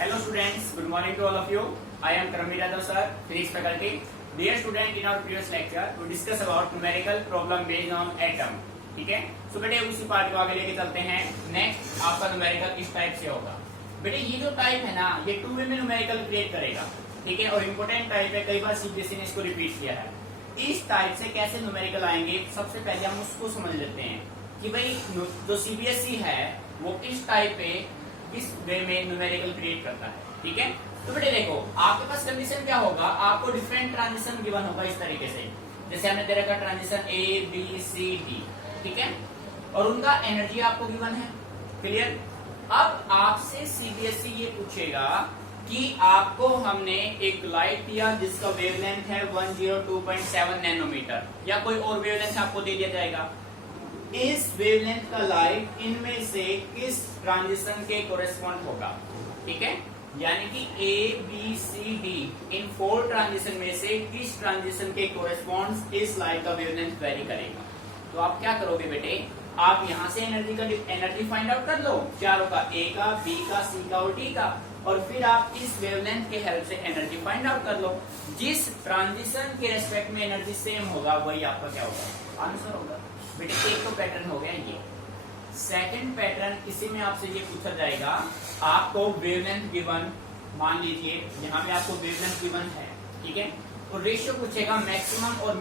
Hello students, good morning to all of you. I am Karamir Yadav sir, physics faculty. Dear student, in our previous lecture we discuss about numerical problem based on atom. ठीक है, सो बेटे उसी part को आगे लेके चलते हैं. Next आपका न्यूमेरिकल इस टाइप से होगा. बेटे ये जो टाइप है ना, ये 2 वे में न्यूमेरिकल क्रिएट करेगा. ठीक है, और इम्पोर्टेंट टाइप है, कई बार सीबीएसई ने इसको रिपीट किया है. इस टाइप से कैसे न्यूमेरिकल आएंगे, सबसे पहले हम उसको समझ लेते हैं कि भाई जो सीबीएसई है वो किस टाइप पे किस वे में न्यूमेरिकल क्रिएट करता है. ठीक है, तो बेटे देखो आपके पास कंडीशन क्या होगा, आपको डिफरेंट ट्रांजिशन गिवन होगा इस तरीके से. जैसे हमने दे रखा transition A B C D. ठीक है, और उनका एनर्जी आपको गिवन है. क्लियर. अब आपसे सीबीएसई ये पूछेगा कि आपको हमने एक लाइट दिया जिसका वेवलेंथ है 102.7 नैनोमीटर, या कोई और वेवलेंथ आपको दे दिया जाएगा. इस वेवलेंथ का लाइट इनमें से किस ट्रांजिशन के कोरेस्पॉन्ड होगा. ठीक है, यानी कि ए बी सी डी इन 4 ट्रांजिशन में से किस ट्रांजिशन के कोरेस्पॉन्ड इस लाइट का वेवलेंथ वेरी करेगा. तो आप क्या करोगे बेटे, आप यहां से एनर्जी फाइंड आउट कर लो चारों का, ए का, बी का, सी का और डी का, और फिर आप इस वेवलेंथ के हेल्प से एनर्जी फाइंड आउट कर लो. जिस ट्रांजिशन के रेस्पेक्ट में एनर्जी सेम होगा वही आपका क्या होगा, आंसर होगा. बेटे एक तो पैटर्न हो गया ये. सेकंड पैटर्न, इसी में आपसे ये पूछा जाएगा, आपको वेवलेंथ गिवन, मान लीजिए यहाँ पे आपको वेवलेंथ गिवन है. ठीक है, और रेशियो पूछेगा मैक्सिमम और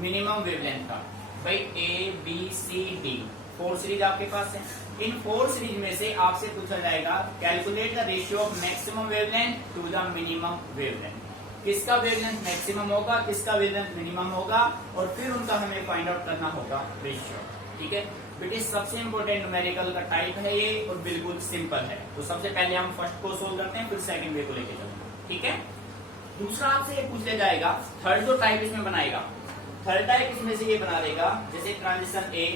मिनिमम वेवलेंथ का. भाई A B C D 4 series आपके पास है. इन 4 सीरीज में से आपसे पूछा जाएगा calculate the ratio of maximum wavelength to the minimum wavelength. किसका वेवलेंथ मैक्सिमम होगा, किसका वेवलेंथ मिनिमम होगा, और फिर उनका हमें फाइंड आउट करना होगा रेशियो. ठीक है बेटे, सबसे इंपॉर्टेंट न्यूमेरिकल का टाइप है ये, और बिल्कुल सिंपल है. तो सबसे पहले हम फर्स्ट को सोल्व करते हैं, फिर सेकंड वे को लेके चलते हैं. ठीक है, दूसरा आपसे ये पूछ लिया जाएगा, थर्ड जो टाइप इसमें बनाएगा, थर्ड टाइप इसमें से ये बना देगा, जैसे ट्रांजिशन ए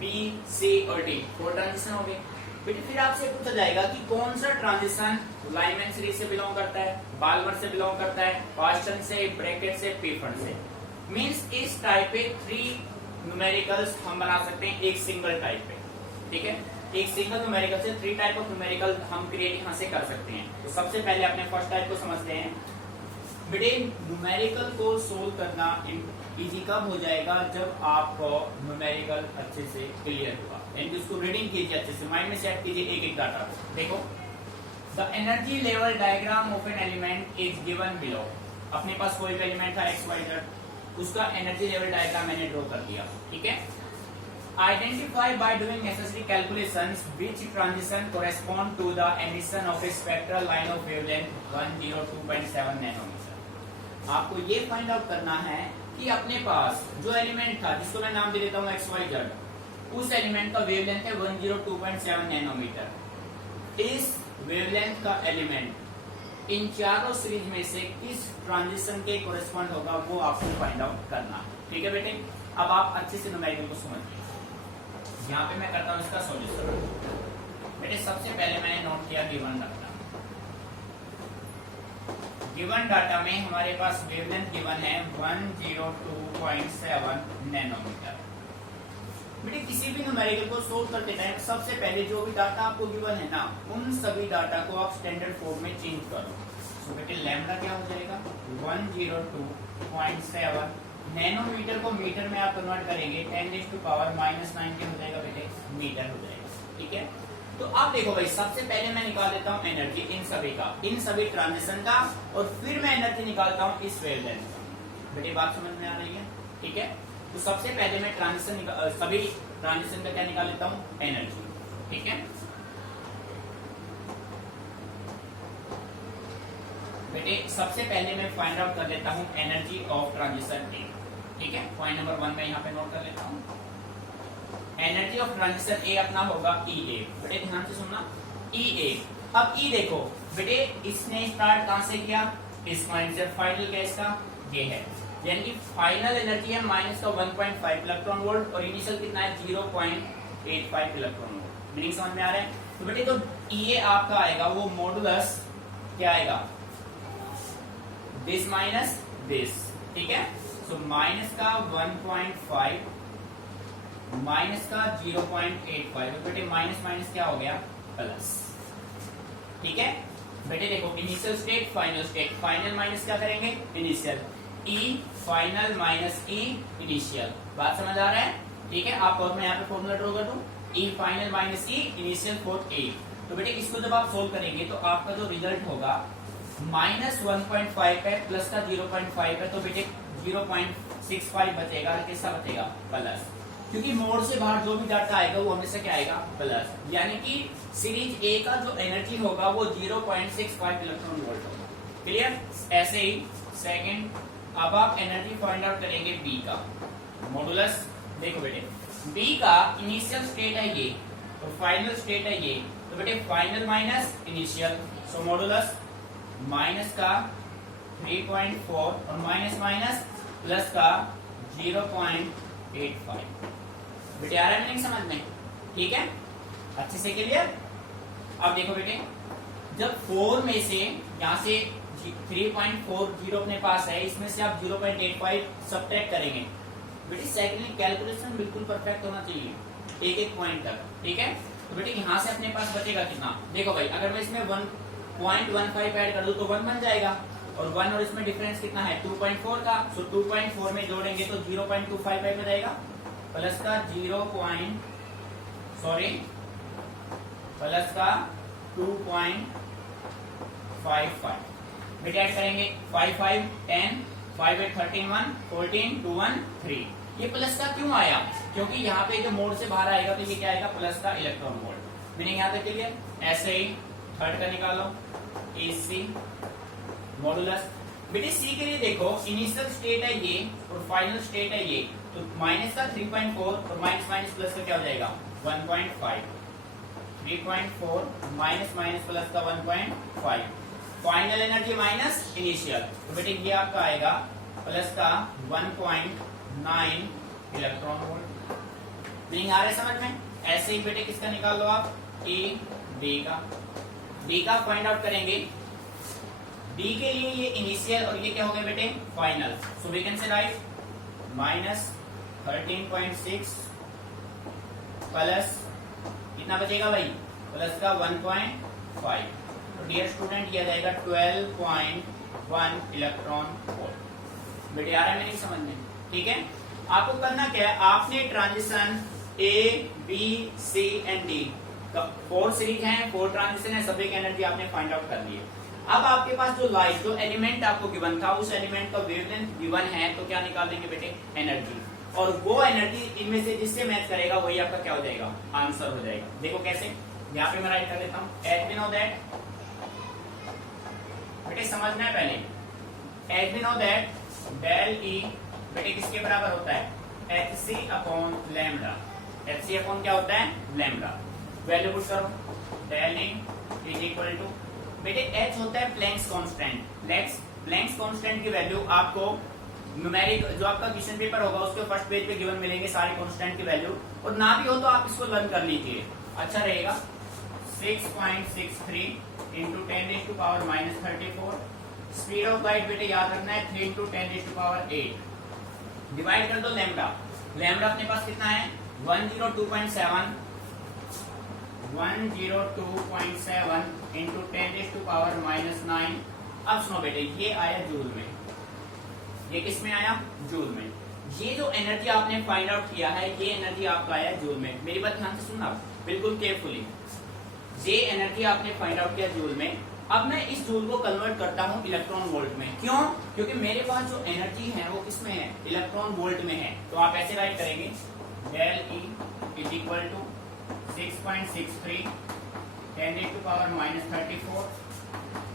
बी सी और डी 4 ट्रांजिशन हो गए. फिर आपसे पूछा जाएगा कि कौन सा ट्रांजिशन लाइमैन सीरीज से बिलोंग करता है, बाल्मर से बिलोंग करता है, पास्टन से, ब्रैकेट से, पीफर्ड से. मींस इस टाइप पे 3 न्यूमेरिकल्स हम बना सकते हैं एक सिंगल टाइप पे. ठीक है, एक सिंगल न्यूमेरिकल से 3 टाइप ऑफ न्यूमेरिकल हम क्रिएट यहां से कर सकते हैं. तो सबसे पहले अपने फर्स्ट टाइप को समझते हैं. बेटे न्यूमेरिकल को सोल्व करना इजी कब हो जाएगा, जब आपको न्यूमेरिकल अच्छे से क्लियर होगा, यानी उसको रीडिंग कीजिए अच्छे से, माइंड में सेट कीजिए एक एक डाटा. देखो, the energy level diagram of an element is given below. अपने पास कोई भी एलिमेंट था एक्स वाई जेड, उसका एनर्जी लेवल डायग्राम मैंने ड्रॉ कर दिया. ठीक है, identify by doing necessary calculations which transition correspond to the emission of a spectral line of wavelength 102.7 nanometer. आपको ये फाइंड आउट करना है कि अपने पास जो एलिमेंट था, जिसको मैं नाम दे देता हूँ एक्स वाई जेड, उस एलिमेंट का वेवलेंथ है 102.7 नैनोमीटर. इस वेवलेंथ का एलिमेंट इन चारों सीरीज में से किस ट्रांजिशन के कोरेस्पॉन्ड होगा, वो आपको फाइंड आउट करना है. ठीक है बेटे, अब आप अच्छे से न्यूमेरिकल को समझिए. यहाँ पे मैं करता हूँ इसका सॉल्यूशन. बेटे सबसे पहले मैंने नोट किया गिवन डाटा. गिवन डाटा में हमारे पास वेवलेंथ गिवन है 102.7 नैनोमीटर. बेटे किसी भी न्यूमेरिकल को सोल्व करते टाइम सबसे पहले जो भी डाटा आपको गिवन है ना, उन सभी डाटा को आप स्टैंडर्ड फॉर्म में चेंज करो. तो बेटे लैम्डा क्या हो जाएगा, 102.7 नैनोमीटर को मीटर में आप कन्वर्ट करेंगे 10⁻⁻⁹ के हो जाएगा बेटे, मीटर हो जाएगा. ठीक है, तो अब देखो भाई, सबसे पहले मैं निकाल देता हूँ एनर्जी इन सभी का, इन सभी ट्रांजिशन का, और फिर मैं एनर्जी निकालता हूँ इस वेवलेंथ का. बेटे बात समझ में आ रही है. ठीक है, तो सबसे पहले मैं सभी ट्रांजिशन का क्या निकाल लेता हूँ, एनर्जी. ठीक है बेटे, सबसे पहले मैं फाइंड आउट कर लेता हूँ एनर्जी ऑफ ट्रांजिशन ए. ठीक है, पॉइंट नंबर 1 मैं यहाँ पे नोट कर लेता हूँ. एनर्जी ऑफ ट्रांजिशन ए अपना होगा ई ए. बेटे ध्यान से सुनना, ई ए. अब ई देखो बेटे, इसने स्टार्ट कहां से किया, इस पॉइंट से. फाइनल क्या इसका, ये है, यानी कि फाइनल एनर्जी है माइनस का 1.5 इलेक्ट्रॉन वोल्ट, और इनिशियल कितना है 0.85 इलेक्ट्रॉन वोल्ट. मीनिंग समझ में आ रहा है. तो बेटे तो ई ए आपका आएगा वो मॉडुलस क्या आएगा, दिस माइनस दिस. ठीक है, तो माइनस का 1.5 माइनस का 0.85. तो बेटे माइनस माइनस क्या हो गया, प्लस. ठीक है, बेटे देखो initial state final state, final minus क्या करेंगे इनिशियल, ई फाइनल माइनस ई इनिशियल, बात समझ आ रहा है? ठीक है, आप और मैं यहाँ पे फॉर्मूला ड्रॉ कर दूं, E final minus E initial for A. तो बेटे इसको जब आप सोल्व करेंगे तो आपका जो रिजल्ट होगा -1.5 है, प्लस का 0.5 है, तो बेटे 0.65 बचेगा, किसका बचेगा प्लस, क्योंकि मोड से बाहर जो भी डाटा आएगा वो हमेशा क्या आएगा प्लस, यानी कि सीरीज ए का जो एनर्जी होगा वो 0.65 इलेक्ट्रॉन वोल्ट होगा। क्लियर? ऐसे ही सेकंड, अब आप एनर्जी फाइंड आउट करेंगे बी का मॉडुलस। देखो बेटे बी का इनिशियल स्टेट है ये और फाइनल स्टेट है ये, तो बेटे फाइनल माइनस इनिशियल, सो मॉडुलस माइनस का 3.4 और माइनस माइनस प्लस का 0.85। बेटे आ रहा है नहीं समझ में? ठीक है, अच्छे से क्लियर? अब देखो बेटे जब 4 में से यहाँ से 3.40 अपने पास है, इसमें से आप 0.85 सब्ट्रैक्ट करेंगे। बेटे सेकंड कैलकुलेशन बिल्कुल परफेक्ट होना चाहिए एक एक पॉइंट तक, ठीक है? तो बेटे यहाँ से अपने पास बचेगा कितना? देखो भाई अगर मैं इसमें 1.15 ऐड कर दूं तो 1 बन जाएगा, और 1 और इसमें डिफरेंस कितना है 2.4 का, सो 2.4 में जोड़ेंगे तो 0.255 में रहेगा, प्लस का प्लस का 2.55। बेटे ऐड करेंगे 5 5 10 5 8 13 1 14 2 1 3। ये प्लस का क्यों आया? क्योंकि यहाँ पे जो मोड से बाहर आएगा तो ये क्या आएगा प्लस का इलेक्ट्रॉन वोल्ट। मीनिंग यहाँ तक क्लियर? ऐसे ही थर्ड का निकालो AC मॉडुलस। बेटे सी के लिए देखो इनिशियल स्टेट है ये और फाइनल स्टेट है ये, तो माइनस का 3.4 और माइनस माइनस प्लस का क्या हो जाएगा 1.5, 3.4 माइनस माइनस प्लस का 1.5, फाइनल एनर्जी माइनस इनिशियल, तो बेटे ये आपका आएगा प्लस का 1.9 इलेक्ट्रॉन वोल्ट। मीनिंग आ रहा है समझ में? ऐसे ही बेटे किसका निकाल लो आप ए डी का फाइंड आउट करेंगे। डी के लिए ये इनिशियल और ये क्या हो गया बेटे final, so we can say right -13.6 plus कितना बचेगा भाई प्लस का 1.5, तो डियर स्टूडेंट ये आ जाएगा 12.1 इलेक्ट्रॉन वोल्ट। बेटे आ रहा है मेरी समझ में? ठीक है, आपको करना क्या है, आपने transition A B C and D 4 series हैं, 4 ट्रांजिशन है, सभी की एनर्जी आपने फाइंड आउट कर ली है। अब आपके पास जो लाइट जो एलिमेंट आपको गिवन था उस एलिमेंट का वेवलेंथ गिवन है, तो क्या निकाल देंगे बेटे एनर्जी, और वो एनर्जी इनमें से जिससे मैच करेगा वही आपका क्या हो जाएगा आंसर हो जाएगा। देखो कैसे, यहाँ पे मैं राइट कर देता हूँ एज वी नो दैट, बेटे समझना है पहले, as we know that del E बेटे किसके बराबर होता है HC upon lambda, HC upon क्या होता है लैम्डा, वैल्यू पुट करो, del E is equal to बेटे H होता है प्लैंक्स कांस्टेंट, प्लैंक्स कांस्टेंट की वैल्यू आपको न्यूमेरिक जो आपका क्वेश्चन पेपर होगा उसके फर्स्ट पेज पे गिवन मिलेंगे सारे कांस्टेंट की वैल्यू, और ना भी हो तो आप इसको लर्न कर लीजिए, अच्छा रहेगा। 6.63 इंटू 10⁻⁻34, स्पीड ऑफ लाइट बेटे याद रखना है 3 इंटू 10⁸, डिवाइड कर दो लैम्डा, लैम्डा अपने पास कितना है 102.7 इंटू 10⁻⁹। अब सुनो बेटे ये आया जूल में, ये किस में आया जूल में। ये जो एनर्जी आपने फाइंड आउट किया है ये एनर्जी आपका आया जूल में, मेरी बात ध्यान से सुनना बिल्कुल केयरफुली। ये एनर्जी आपने फाइंड आउट किया जूल में, अब मैं इस जूल को कन्वर्ट करता हूँ इलेक्ट्रॉन वोल्ट में, क्यों? क्योंकि मेरे पास जो एनर्जी है वो किस में है इलेक्ट्रॉन वोल्ट में है, तो आप ऐसे राइट करेंगे del E is equal to 6.63 10⁻⁻34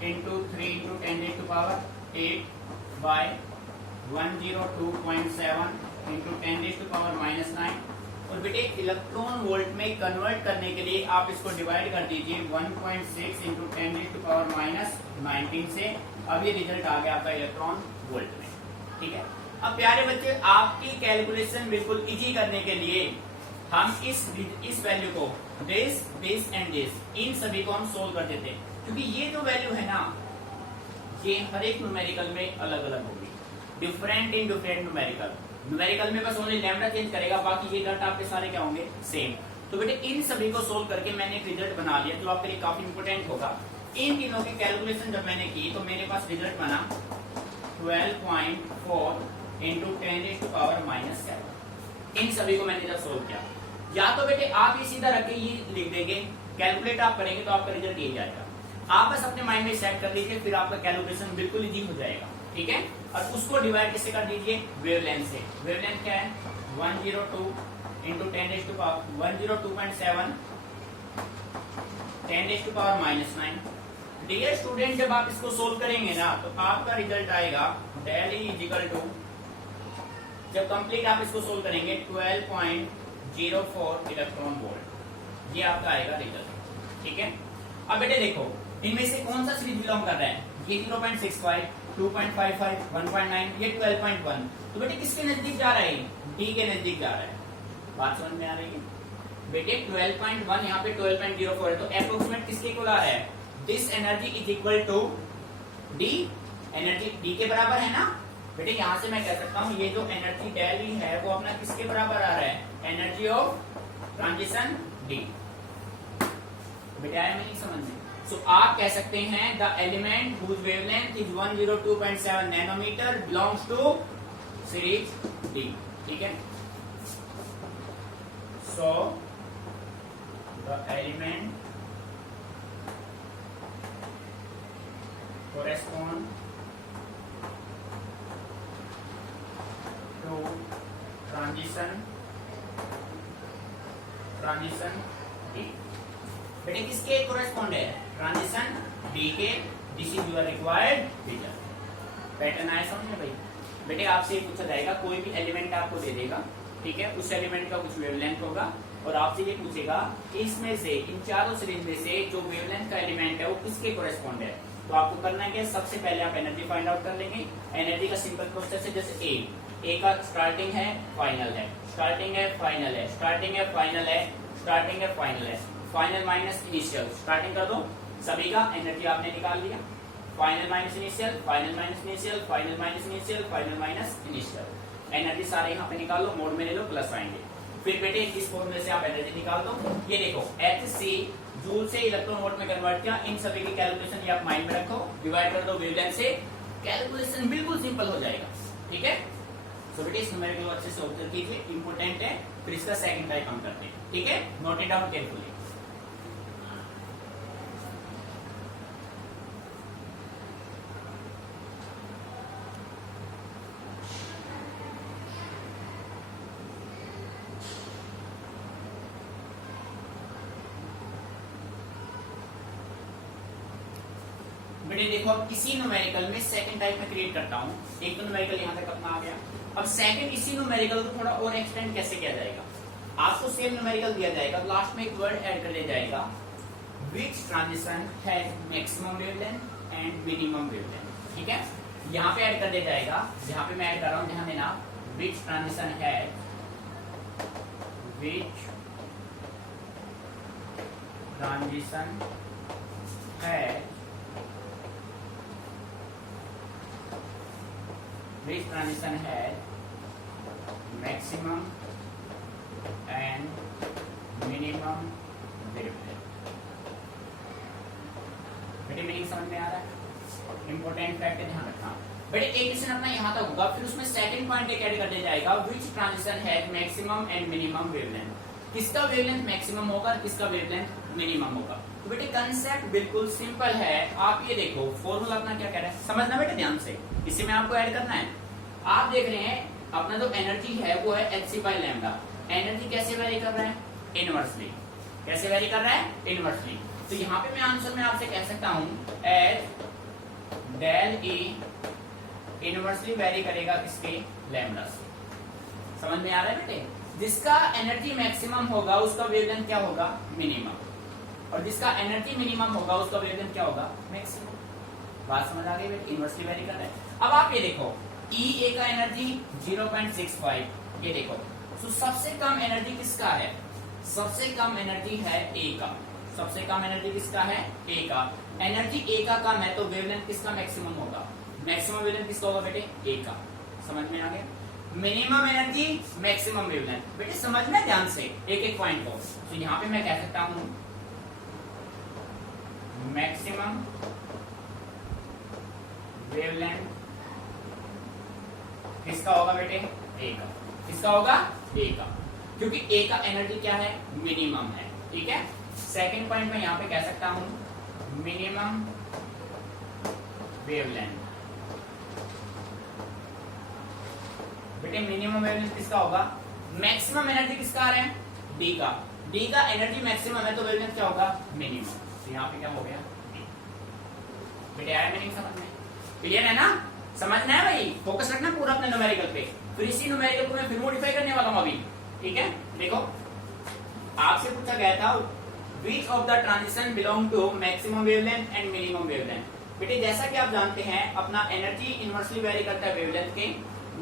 into 3 into 10⁸ by 102.7 into 10⁻⁹। और बेटे इलेक्ट्रॉन वोल्ट में कन्वर्ट करने के लिए आप इसको डिवाइड कर दीजिए 1.6 इंटू 10⁻⁹ से, अब ये रिजल्ट आ गया आपका इलेक्ट्रॉन वोल्ट में। ठीक है, अब प्यारे बच्चे आपकी कैलकुलेशन बिल्कुल इजी करने के लिए हम इस वैल्यू को दिस एंड दिस इन सभी को हम सोल्व कर देते हैं, क्योंकि ये जो वैल्यू है ना ये हर एक न्यूमेरिकल में अलग अलग होगी, डिफरेंट इन डिफरेंट न्यूमेरिकल में बस ओनली लैम्डा चेंज करेगा, बाकी ये डाटा आपके सारे क्या होंगे सेम। तो बेटे इन सभी को सोल्व करके मैंने एक रिजल्ट बना लिया जो आपके लिए काफी इंपोर्टेंट होगा। इन तीनों की कैलकुलेशन जब मैंने की तो मेरे पास रिजल्ट बना 12.4 इंटू 10⁻⁻7। इन सभी को मैंने जब सोल्व किया, या तो बेटे आप ये सीधा रख के ये लिख देंगे, कैलकुलेट आप करेंगे तो आपका रिजल्ट ये जाएगा। आप बस अपने माइंड में सेट कर लीजिए, फिर आपका कैलकुलेशन बिल्कुल इजी हो जाएगा। ठीक है, और उसको डिवाइड किससे कर दीजिए, वेवलेंथ से। वेवलेंथ क्या है 102 इंटू 102.7 10⁻⁻9। डियर स्टूडेंट, जब आप इसको सोल्व करेंगे ना तो आपका रिजल्ट आएगा del E इक्वल टू, जब कंप्लीट आप इसको सोल्व करेंगे 12.04 इलेक्ट्रॉन वोल्ट, ये आपका आएगा रिजल्ट। ठीक है, अब बेटे देखो इनमें से कौन सा सीरीज बिलोंग कर रहा है, ये 0.65, 2.55, 1.9, ये 12.1। तो बेटे किसके नजदीक जा रहा है, डी के नजदीक जा रहा है। बात समझ में आ रही है बेटे, 12.1 यहाँ पे 12.04 है, तो अप्रोक्सीमेट किसके इक्वल आ रहा है, this energy is equal to D, energy D के बराबर है ना बेटे। यहां से मैं कह सकता हूं ये जो एनर्जी डेल ई है वो अपना किसके बराबर आ रहा है, एनर्जी ऑफ ट्रांजिशन डी। बेटे आया नहीं समझ में? सो आप कह सकते हैं the element whose wavelength is 102.7 nanometer belongs to series D. ठीक है, so the element correspond to transition D। बेटे किसके correspond है, ट्रांजिशन D के। This is your required result. Pattern आया समझ में भाई? बेटे आपसे पूछा जाएगा, कोई भी एलिमेंट आपको दे देगा, ठीक है, उस एलिमेंट का कुछ वेवलेंथ होगा और आपसे ये पूछेगा कि इसमें से इन चारों सीरीज में से जो वेवलेंथ का एलिमेंट है वो किसके कोरेस्पॉन्ड है। तो आपको करना है क्या, सबसे पहले आप एनर्जी फाइंड आउट कर लेंगे। एनर्जी का सिंपल प्रोसेस है, जैसे ए का स्टार्टिंग है फाइनल है, स्टार्टिंग है फाइनल है, स्टार्टिंग है फाइनल है, स्टार्टिंग है फाइनल है, फाइनल माइनस इनिशियल, स्टार्टिंग कर दो सभी का, एनर्जी आपने निकाल लिया। Final minus initial, final minus initial, final minus initial, final minus initial, energy सारे यहाँ पे निकाल लो, मोड में ले लो, प्लस आएंगे। फिर बेटे इस फॉर्मूले से आप एनर्जी निकाल दो। ये देखो Hc जूल से इलेक्ट्रॉन वोल्ट में कन्वर्ट किया, इन सभी की कैलकुलेशन ये आप माइंड में रखो, डिवाइड कर दो वेवलेंथ से, कैलकुलेशन बिल्कुल सिंपल हो जाएगा। ठीक है, सो बेटे इस न्यूमेरिकल को अच्छे से ऑब्जर्व कीजिए, इंपॉर्टेंट है। फिर इसका सेकंड टाइप हम करते हैं। ठीक है, नोट इट डाउन केयरफुली। बेटे देखो अब इसी न्यूमेरिकल में सेकंड टाइप में क्रिएट करता हूं। एक तो न्यूमेरिकल यहां तक अपना आ गया, अब सेकंड इसी न्यूमेरिकल को थोड़ा और एक्सटेंड कैसे किया जाएगा। आपको सेम न्यूमेरिकल दिया जाएगा, लास्ट में एक वर्ड ऐड कर दिया जाएगा, which transition has maximum wavelength and minimum wavelength. ठीक है, यहां पे ऐड कर दिया जाएगा, जहां पे मैं ऐड कर रहा हूं, ध्यान देना, which transition has, which transition has, which transition has maximum and minimum wavelength। बेटे मीनिंग समझ में आ रहा है? इंपॉर्टेंट फैक्ट है, ध्यान रखना बेटे। एक क्वेश्चन अपना यहाँ तक होगा, फिर उसमें सेकंड पॉइंट एक ऐड कर दिया जाएगा, which transition has maximum and minimum wavelength। किसका वेवलेंथ मैक्सिमम होगा, किसका वेवलेंथ मिनिमम होगा। तो बेटे कंसेप्ट बिल्कुल सिंपल है। आप ये देखो फॉर्मूला अपना क्या कह रहा है, समझना बेटे ध्यान से, इसी में आपको ऐड करना है। आप देख रहे हैं अपना जो एनर्जी है वो है hc/λ। एनर्जी कैसे वेरी कर रहा है, इनवर्सली। कैसे वेरी कर रहा है, इनवर्सली। तो यहाँ पे मैं आंसर में आपसे कह सकता हूँ as del E inversely vary करेगा किसके, लैम्डा से। समझ में आ रहा है बेटे? जिसका एनर्जी मैक्सिमम होगा उसका वेवलेंथ क्या होगा, मिनिमम, और जिसका एनर्जी मिनिमम होगा उसका वेवलेंथ क्या होगा, मैक्सिमम। बात समझ आ गई बेटे? इनवर्सली वेरी कर रहा है। अब आप ये देखो ई ए का एनर्जी 0.65, ये देखो। तो सबसे कम एनर्जी किसका है, सबसे कम एनर्जी है ए का। सबसे कम एनर्जी किसका है, ए का। एनर्जी ए का कम है तो वेवलेंथ किसका मैक्सिमम होगा, मैक्सिमम वेवलेंथ किसका होगा बेटे, ए का। समझ में आ गया? Minimum energy maximum wavelength. बेटे समझना ध्यान से एक एक पॉइंट को। तो यहाँ पे मैं कह सकता हूं मैक्सिमम वेवलेंथ किसका होगा बेटे? ए का। किसका होगा? ए का, क्योंकि ए का एनर्जी क्या है? मिनिमम है। ठीक है, सेकंड पॉइंट में यहां पे कह सकता हूं मिनिमम वेवलेंथ। बेटे मिनिमम वेवलेंथ किसका होगा? मैक्सिमम एनर्जी किसका आ रहा है? डी का। डी का एनर्जी मैक्सिमम है तो वेवलेंथ क्या होगा? मिनिमम। तो यहाँ पे क्या हो गया? डी। बेटे आया मीनिंग समझ में? क्लियर है ना? समझना है भाई, फोकस रखना पूरा अपने न्यूमेरिकल पे। फिर इसी न्यूमेरिकल को मैं फिर मॉडिफाई करने वाला हूं अभी। ठीक है, देखो आपसे पूछा गया था which of the transition belong to maximum wavelength and minimum wavelength. बेटे जैसा कि आप जानते हैं अपना एनर्जी इनवर्सली वेरी करता है वेवलेंथ के।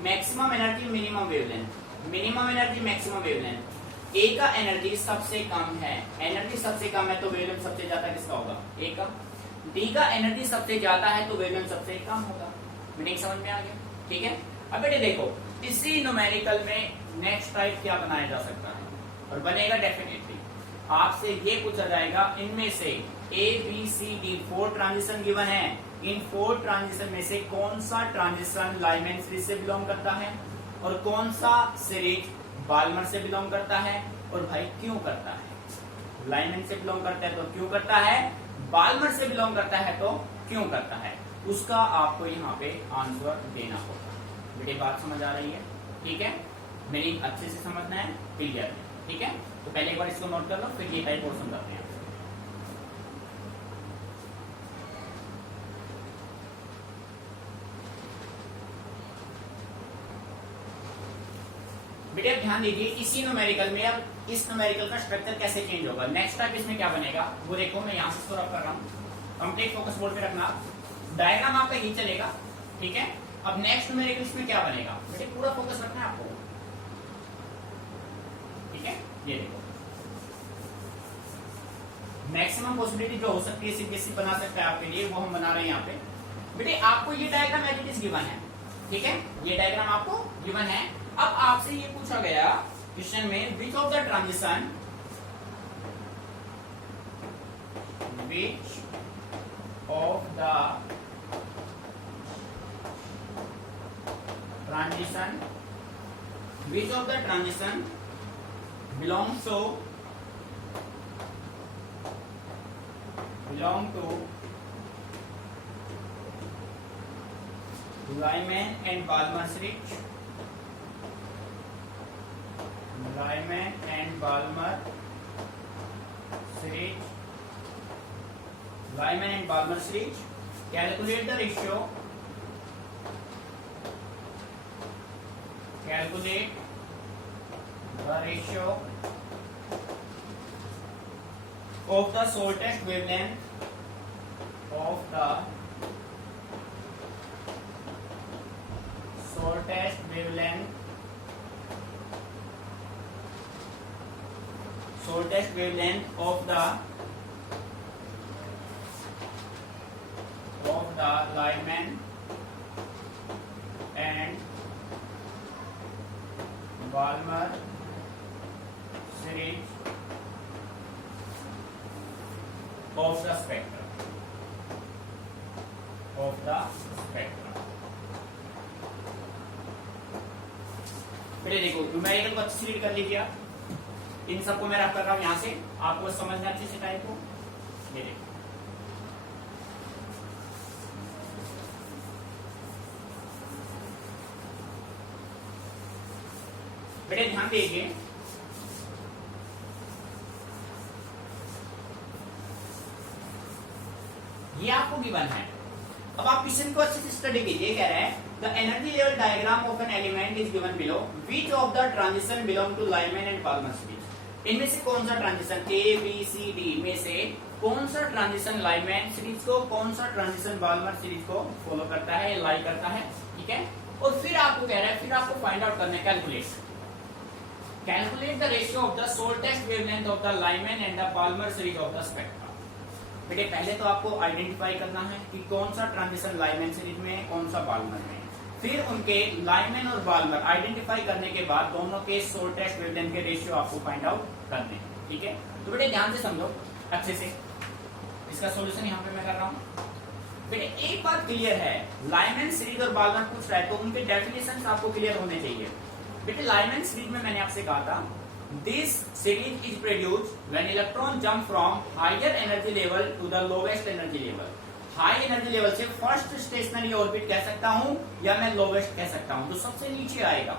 Maximum energy, minimum wavelength. Minimum energy, maximum wavelength. A का एनर्जी सबसे कम है, एनर्जी सबसे कम है तो वेवलेंथ सबसे ज्यादा किसका होगा? ए का। डी का एनर्जी सबसे ज्यादा है तो वेवलेंथ सबसे कम होगा। मीनिंग समझ में आ गया? ठीक है, अब बेटे देखो इसी न्यूमेरिकल में नेक्स्ट टाइप क्या बनाया जा सकता है, और बनेगा डेफिनेटली। आपसे ये पूछा जाएगा इनमें से A B C D 4 transition given है, इन 4 ट्रांजिशन में से कौन सा ट्रांजिशन लाइमैन सीरीज से बिलोंग करता है और कौन सा सीरीज बाल्मर से बिलोंग करता है, और भाई क्यों करता है? लाइमैन से बिलोंग करता है तो क्यों करता है, बाल्मर से बिलोंग करता है तो क्यों करता है, उसका आपको यहाँ पे आंसर देना होगा। बेटे बात समझ आ रही है? ठीक है, मेरी अच्छे से समझना है, क्लियर है? ठीक है, तो पहले एक बार इसको नोट कर लो, फिर ये टाइप और समझाते हैं। बेटे अब ध्यान दीजिए इसी न्यूमेरिकल में अब इस न्यूमेरिकल का स्ट्रक्चर कैसे चेंज होगा, नेक्स्ट टाइप इसमें क्या बनेगा वो देखो। मैं यहाँ से स्टोर अप कर रहा हूँ, कंप्लीट फोकस बोर्ड पे रखना, डायग्राम आपका ही चलेगा। ठीक है, अब नेक्स्ट न्यूमेरिकल इसमें क्या बनेगा बेटे, पूरा फोकस रखना है आपको। ठीक है, ये देखो मैक्सिमम पॉसिबिलिटी जो हो सकती है सीबीएसई बना सकता है आपके लिए, वो हम बना रहे हैं यहाँ पे। बेटे आपको ये diagram as it is given है। ठीक है, ये डायग्राम आपको गिवन है। अब आपसे ये पूछा गया क्वेश्चन में विच of the transition which of the transition belong to Lyman and Balmer series, Lyman and Balmer series, Lyman and Balmer series. Calculate the ratio. Calculate the ratio of the shortest wavelength of the shortest wavelength of the Lyman and Balmer series of the spectrum. फिर देखो numerical को अच्छे से read कर लीजिए आप। इन सबको मैं रख कर रहा हूं यहां से, आपको समझना अच्छे से टाइप को। ये देखो बेटे ध्यान दीजिए, ये आपको गिवन है। अब आप क्वेश्चन को अच्छे से स्टडी कीजिए। कह रहे हैं the energy level diagram of an element is given below, which of the transition belong to Lyman and Balmer series. इनमें से कौन सा transition A B C D में से कौन सा ट्रांजिशन लाइमैन सीरीज को, कौन सा ट्रांजिशन बाल्मर सीरीज को फॉलो करता है, लाई करता है। ठीक है, और फिर आपको कह रहा है फिर आपको फाइंड आउट करना है, calculate the ratio of the shortest wavelength of the Lyman and the Balmer series of the spectrum. बेटे पहले तो आपको आइडेंटिफाई करना है कि कौन सा ट्रांजिशन लाइमैन सीरीज में है, कौन सा बाल्मर में है। फिर उनके लाइमैन और बाल्मर आइडेंटिफाई करने के बाद दोनों के शॉर्टेस्ट वेवलेंथ के रेशियो आपको फाइंड आउट करने हैं। ठीक है, तो बेटे ध्यान से समझो अच्छे से। इसका सॉल्यूशन यहाँ पे मैं कर रहा हूँ। बेटे एक बात क्लियर है, लाइमैन सीरीज और बाल्मर पूछ रहा है तो उनके डेफिनेशन आपको क्लियर होने चाहिए। बेटे लाइमैन सीरीज में मैंने आपसे कहा था, this series is produced when electron jump from higher energy level to the lowest energy level. High energy level से फर्स्ट स्टेशनरी ऑर्बिट कह सकता हूं या मैं लोवेस्ट कह सकता हूं। तो सबसे नीचे आएगा,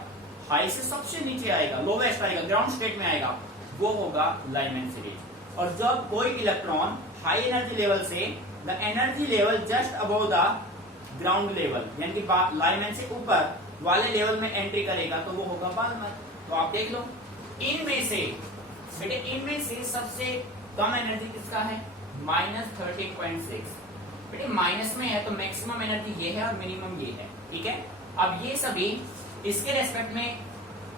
हाई से सबसे नीचे आएगा, लोवेस्ट आएगा, ग्राउंड स्टेट में आएगा, वो होगा लाइमैन सीरीज। और जब कोई इलेक्ट्रॉन हाई एनर्जी लेवल से the energy level just above the ground level यानी कि लाइमैन से ऊपर वाले लेवल में एंट्री करेगा तो वो होगा बाल्मर। तो आप देख लो इनमें से, बेटे इनमें से सबसे कम एनर्जी किसका है, -13.6। बेटे माइनस में है तो मैक्सिमम एनर्जी ये है और मिनिमम ये है, ठीक है। अब ये सभी इसके रेस्पेक्ट में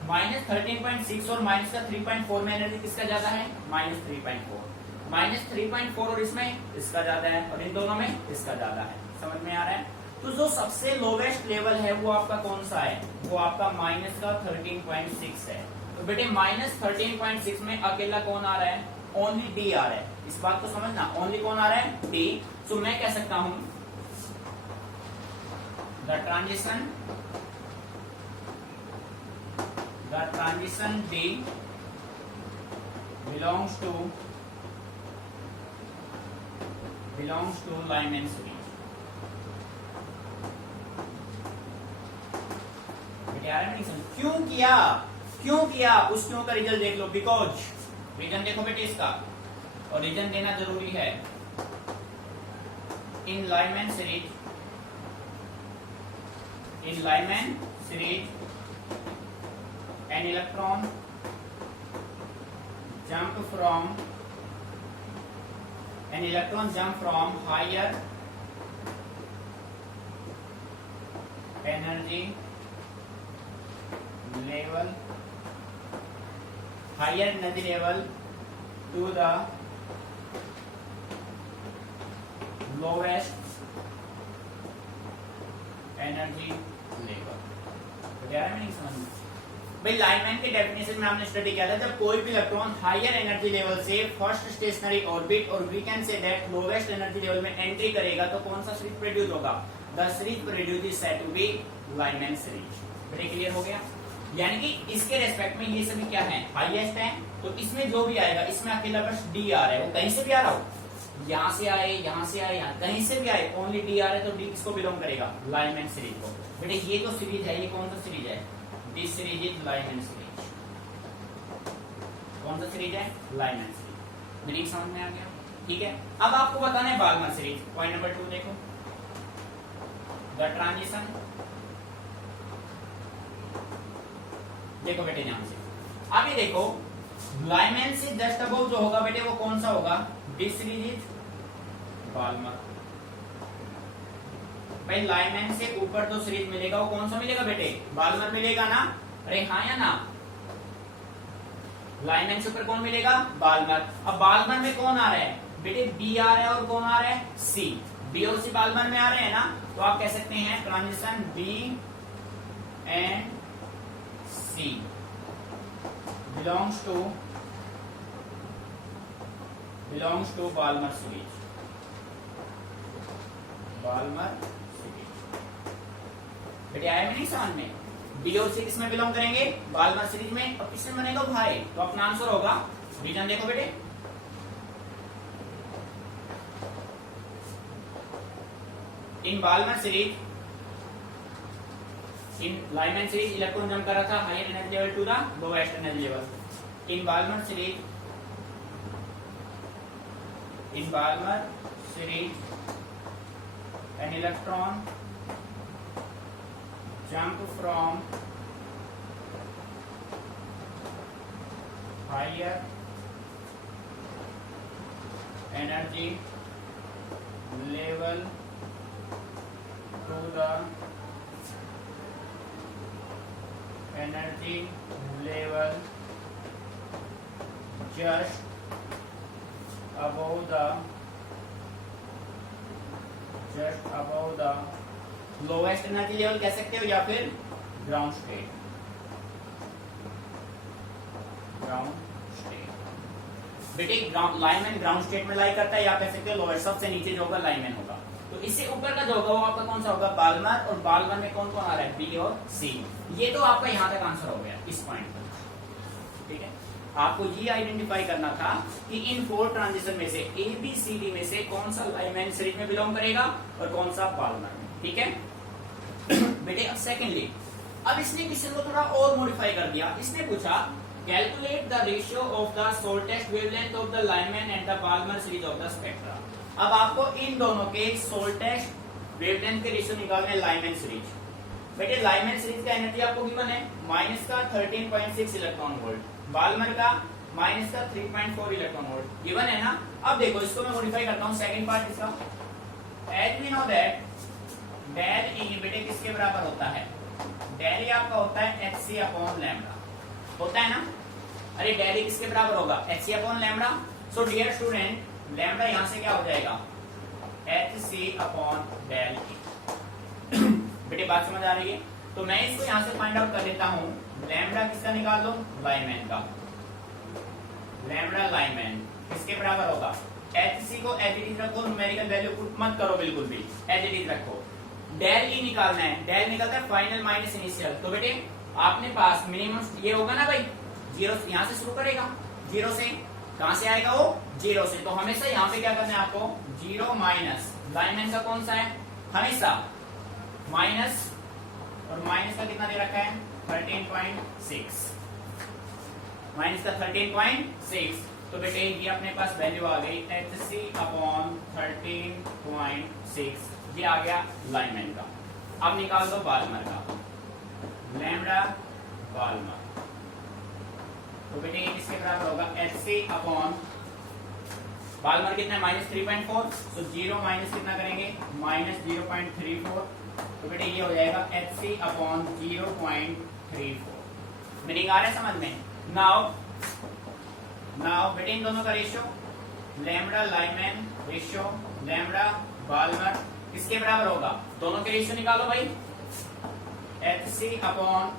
-13.6 और माइनस का 3.4 में एनर्जी किसका ज्यादा है, -3.4 और इसमें इसका ज्यादा है और इन दोनों में इसका ज्यादा है। समझ में आ रहा है। तो जो सबसे लोवेस्ट लेवल है वो आपका कौन सा है, वो आपका माइनस का 13.6 है। तो बेटे -13.6 में अकेला कौन आ रहा है, ओनली डी आ रहा है। इस बात को समझना, ओनली कौन आ रहा है, डी। तो मैं कह सकता हूं the transition D belongs to Lyman series. क्यों किया उस क्यों का रिजल्ट देख लो, बिकॉज रीजन देखो बेटे इसका, और रीजन देना जरूरी है। In Lyman series an electron jump from higher energy level to the lowest energy level। तो क्या है समझ में भाई, लाइमैन के डेफिनेशन में हमने स्टडी किया था, जब कोई भी इलेक्ट्रॉन हायर एनर्जी लेवल से फर्स्ट स्टेशनरी ऑर्बिट और we can say that lowest energy level में एंट्री करेगा तो कौन सा सीरीज प्रोड्यूस होगा, the series produce is said to be Lyman series. बेटे क्लियर हो गया। यानी कि इसके रेस्पेक्ट में ये सभी क्या है, हाईएस्ट है। तो इसमें जो भी आएगा, इसमें अकेला बस डी आ रहा है, वो कहीं से भी आ रहा हो, यहाँ से आए, यहाँ से आए, यहाँ कहीं से भी आए, ओनली डी आ रहा है तो डी किसको बिलोंग करेगा, लाइमैन सीरीज को। बेटे ये तो सीरीज है, ये कौन सा सीरीज है, this series is Lyman series. कौन सा सीरीज है, लाइमैन सीरीज। मीनिंग समझ में आ गया, ठीक है। अब आपको बताना है बाल्मर सीरीज। पॉइंट नंबर 2 देखो, द ट्रांजिशन। देखो बेटे ध्यान से, अभी देखो लाइमैन से जस्ट अबव जो होगा बेटे वो कौन सा होगा, दिस सीरीज इज बाल्मर। भाई लाइमैन से ऊपर जो सीरीज मिलेगा वो कौन सा मिलेगा बेटे, बाल्मर मिलेगा ना, अरे हाँ या ना। लाइमैन से ऊपर कौन मिलेगा, बाल्मर। अब बाल्मर में कौन आ रहा है बेटे, बी आ रहा है और कौन आ रहा है, सी। बी और सी बाल्मर में आ रहे हैं ना, तो आप कह सकते हैं transition B and C belongs to Balmer series. Balmer बेटे आया में नहीं समझ में, बी और सी किसमें बिलोंग करेंगे, बाल्मर सीरीज में। और किसमें बनेगा भाई, तो अपना आंसर होगा, रीजन देखो बेटे, in Balmer series, in Lyman series electron jump कर रहा था higher energy level to the lowest energy level. In Balmer series an electron jump from higher energy level to the energy level just above the lowest energy level कह सकते हो या फिर ground state. बेटे lineman ground state में लाई करता है, या कह सकते हो लोअर, सबसे नीचे जो होगा लाइनमैन होगा। तो इससे ऊपर का जो होगा वो आपका कौन सा होगा, बाल्मर, और बाल्मर में कौन कौन आ रहा है, बी और सी। ये तो आपका यहाँ तक आंसर हो गया इस पॉइंट पर, ठीक है। आपको ये आइडेंटिफाई करना था कि इन 4 ट्रांजिशन में से ए बी सी डी में से कौन सा लाइनमैन सीरीज में बिलोंग करेगा और कौन सा बाल्मर में, ठीक है। बेटे अब सेकेंडली, अब इसने क्वेश्चन को थोड़ा और मॉडिफाई कर दिया। इसने पूछा calculate the ratio of the shortest wavelength of the Lyman and the Balmer series of the spectra. अब आपको इन दोनों के शॉर्टेस्ट वेवलेंथ के रेशियो निकालने लाइनमैन सीरीज। बेटे लाइनमैन सीरीज का एनर्जी आपको गिवन है माइनस का 13.6 इलेक्ट्रॉन वोल्ट, बाल्मर का माइनस का 3.4 इलेक्ट्रॉन वोल्ट गिवन है ना। अब देखो इसको मैं मॉडिफाई करता हूं, सेकंड पार्ट इसका, as we know that del E बेटे किसके बराबर होता है, डेल ई आपका होता है hc अपॉन लैम्डा, होता है ना। अरे डेल ई किसके बराबर होगा, hc upon lambda. So dear student, lambda यहां से क्या हो जाएगा, hc अपॉन डेल ई। बेटे बात समझ आ रही है। तो मैं इसको यहां से फाइंड आउट कर लेता हूं, लैम्डा किसका निकाल लो, लाइनमैन का। लैम्डा लाइनमैन किसके बराबर होगा, hc को एज इट इज रखो, न्यूमेरिकल वैल्यू पुट मत करो बिल्कुल भी, एज इट इज रखो। डेल ई निकालना है, डेल निकलता है फाइनल माइनस इनिशियल। तो बेटे आपने पास मिनिमम ये होगा ना भाई, जीरो यहां से शुरू करेगा, जीरो से कहां से आएगा वो, जीरो से। तो हमेशा यहाँ पे क्या करना है आपको, जीरो माइनस लाइनमैन का कौन सा है, हमेशा माइनस, और माइनस का कितना दे रखा है 13.6, माइनस का 13.6। तो बेटे ये अपने पास वैल्यू आ गई hc अपॉन 13.6, ये आ गया लाइनमैन का। अब निकाल दो बाल्मर का, लैम्डा बाल्मर। तो बेटे ये किसके बराबर होगा, hc अपॉन बाल्मर कितना है माइनस 3.4, तो जीरो माइनस कितना करेंगे, माइनस 0.34। तो बेटे ये हो जाएगा hc अपॉन 0.34। मीनिंग आ रहा है समझ में। नाउ बेटे इन दोनों का ratio, lambda Lyman ratio lambda Balmer किसके बराबर होगा, दोनों के रेशियो निकालो भाई, hc upon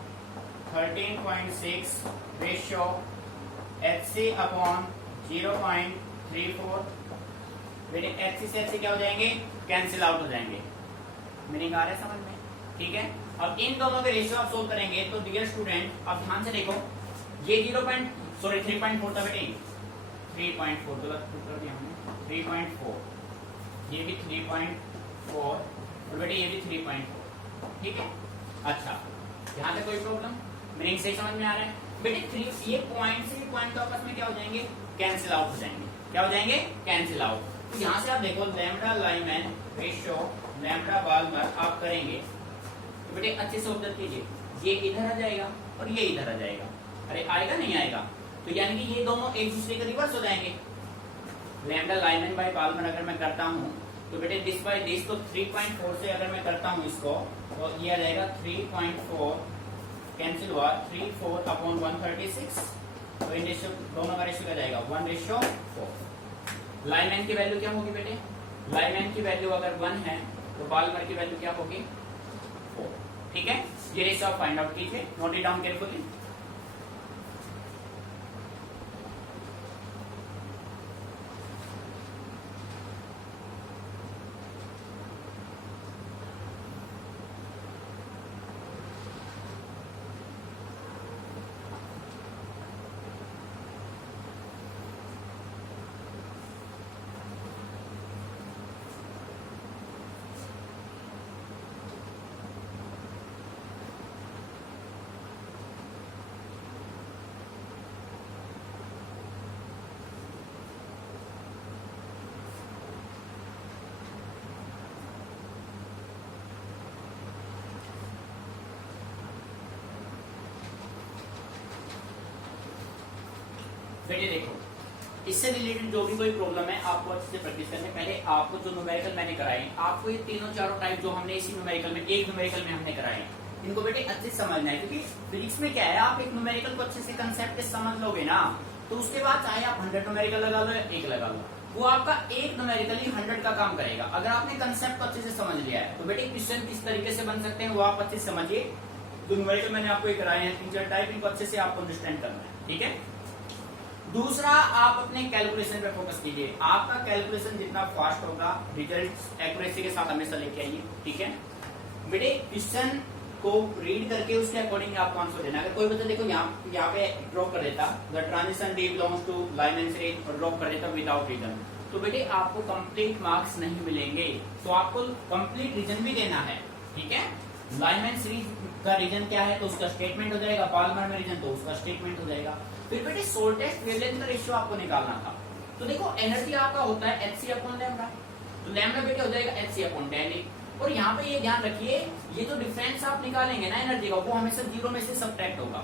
13.6 ratio hc upon 0.34। बेटे hc से hc क्या हो जाएंगे, कैंसिल आउट हो जाएंगे। मीनिंग आ रहा है समझ में, ठीक है। अब इन दोनों के रेशियो आप सोल्व करेंगे तो डियर स्टूडेंट आप ध्यान से देखो, ये 3.4 था बेटे, 3.4 तो कर दिया हमने 3.4, ये भी 3.4 और बेटे ये भी 3.4, ठीक है। अच्छा यहाँ पे कोई प्रॉब्लम, मीनिंग सही समझ में आ रहा है बेटे। 3 ये पॉइंट से पॉइंट तो आपस में क्या हो जाएंगे, कैंसिल आउट हो जाएंगे, क्या हो जाएंगे, कैंसिल आउट। तो यहाँ से आप देखो lambda Lyman ratio lambda Balmer आप करेंगे तो बेटे अच्छे से ऑब्जर्व कीजिए, ये इधर आ जाएगा और ये इधर आ जाएगा। अरे आएगा नहीं आएगा, तो यानी कि ये दोनों एक दूसरे के रिवर्स हो जाएंगे। लैम्डा लाइनमैन बाय बाल्मर अगर मैं करता हूँ तो बेटे दिस बाय दिस, तो 3.4 से अगर मैं करता हूँ इसको तो ये आ जाएगा 3.4 कैंसिल हुआ 34 अपॉन 136। तो इन रेशियो दोनों का रेशियो क्या जाएगा 1:4। लाइनमैन की वैल्यू क्या होगी बेटे, लाइनमैन की वैल्यू अगर 1 है तो बाल्मर की वैल्यू क्या होगी 4, ठीक है। ये रेशियो आप फाइंड आउट कीजिए, नोट इट डाउन केयरफुली। बेटे देखो, इससे रिलेटेड जो भी कोई प्रॉब्लम है आपको अच्छे से प्रैक्टिस करने पहले आपको जो न्यूमेरिकल मैंने कराए आपको ये तीनों चारों टाइप जो हमने इसी न्यूमेरिकल में एक न्यूमेरिकल में हमने कराए हैं, इनको बेटे अच्छे से समझना है। क्योंकि फिजिक्स में क्या है, आप एक न्यूमेरिकल को अच्छे से कंसेप्ट समझ लोगे ना तो उसके बाद चाहे आप 100 न्यूमेरिकल लगा लो या एक लगा लो, वो आपका एक न्यूमेरिकली 100 का काम करेगा। अगर आपने कंसेप्ट को अच्छे से समझ लिया है तो बेटे क्वेश्चन किस तरीके से बन सकते हैं वो आप अच्छे से समझिए। तो न्यूमेरिकल मैंने आपको कराए हैं 3-4 टाइप, इनको अच्छे से आपको अंडरस्टैंड करना है, ठीक है। दूसरा, आप अपने कैलकुलेशन पे फोकस कीजिए। आपका कैलकुलेशन जितना फास्ट होगा, रिजल्ट एक्यूरेसी के साथ हमेशा लेके आइए, ठीक है बेटे। क्वेश्चन को रीड करके उसके अकॉर्डिंग आपको आंसर देना। अगर कोई बच्चा देखो यहाँ पे ड्रॉप कर देता the transition D belongs to line and series और ड्रॉप कर देता विदाउट रीजन, तो बेटे आपको कंप्लीट मार्क्स नहीं मिलेंगे। तो आपको कंप्लीट रीजन भी देना है, ठीक है। लाइनमैन सीरीज का रीजन क्या है तो उसका स्टेटमेंट हो जाएगा, पाल्मर में रीजन तो उसका स्टेटमेंट हो जाएगा। फिर बेटे शॉर्टेस्ट वेवलेंथ का रेशियो आपको निकालना था। तो देखो एनर्जी आपका होता है एच सी अपॉन लैम्डा, तो लैम्डा बेटे हो जाएगा H C upon del E. और यहाँ पे ये ध्यान रखिए, ये जो डिफरेंस आप निकालेंगे ना एनर्जी का, वो हमेशा जीरो में से सब्ट्रैक्ट होगा।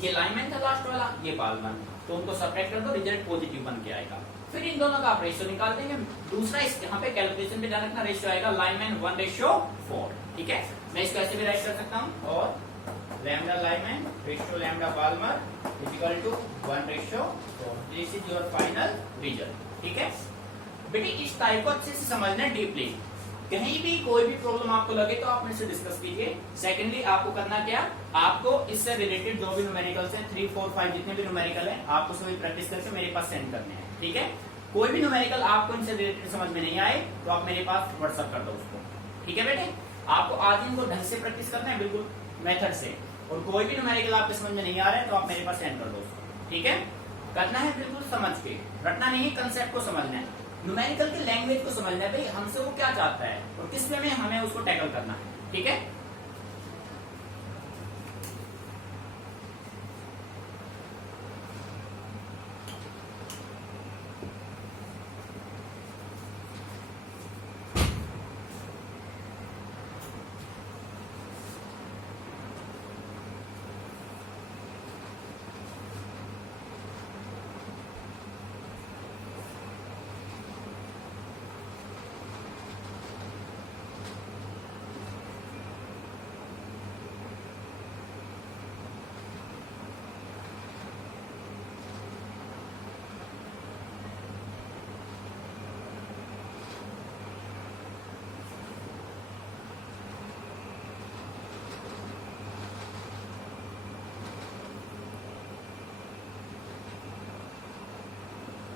ये लाइनमैन था लास्ट वाला, ये पाल्मर, तो उनको सब्ट्रैक्ट कर दो, रिजल्ट पॉजिटिव बन के आएगा। फिर इन दोनों का आप रेशियो निकाल देंगे। दूसरा यहाँ पे कैलकुलेशन पे ध्यान रखना, रेशियो आएगा लाइनमैन 1:4, ठीक है। मैं इसको ऐसे भी राइट कर सकता हूँ, और lambda Lyman ratio lambda Balmer equal to 1:4। This is your final result, ठीक है बेटे। इस टाइप को अच्छे से समझना डीपली। कहीं भी कोई भी प्रॉब्लम आपको लगे तो आप मेरे से डिस्कस कीजिए। सेकेंडली आपको करना क्या, आपको इससे रिलेटेड जो भी न्यूमेरिकल्स हैं 3, 4, 5 जितने भी न्यूमेरिकल हैं, आपको सभी प्रैक्टिस करके मेरे पास सेंड करने हैं, ठीक है। कोई भी न्यूमेरिकल आपको इनसे रिलेटेड समझ में नहीं आए तो आप मेरे पास व्हाट्सअप कर दो उसको, ठीक है बेटे। आपको आज इनको ढंग से प्रैक्टिस करना है, बिल्कुल मेथड से। और कोई भी न्यूमेरिकल आपके समझ में नहीं आ रहा है तो आप मेरे पास सेंड कर दो उसको, ठीक है। करना है बिल्कुल समझ के, रटना नहीं, कंसेप्ट को समझना है, न्यूमेरिकल की लैंग्वेज को समझना है, भाई हमसे वो क्या चाहता है और किस वे में हमें उसको टैकल करना है, ठीक है।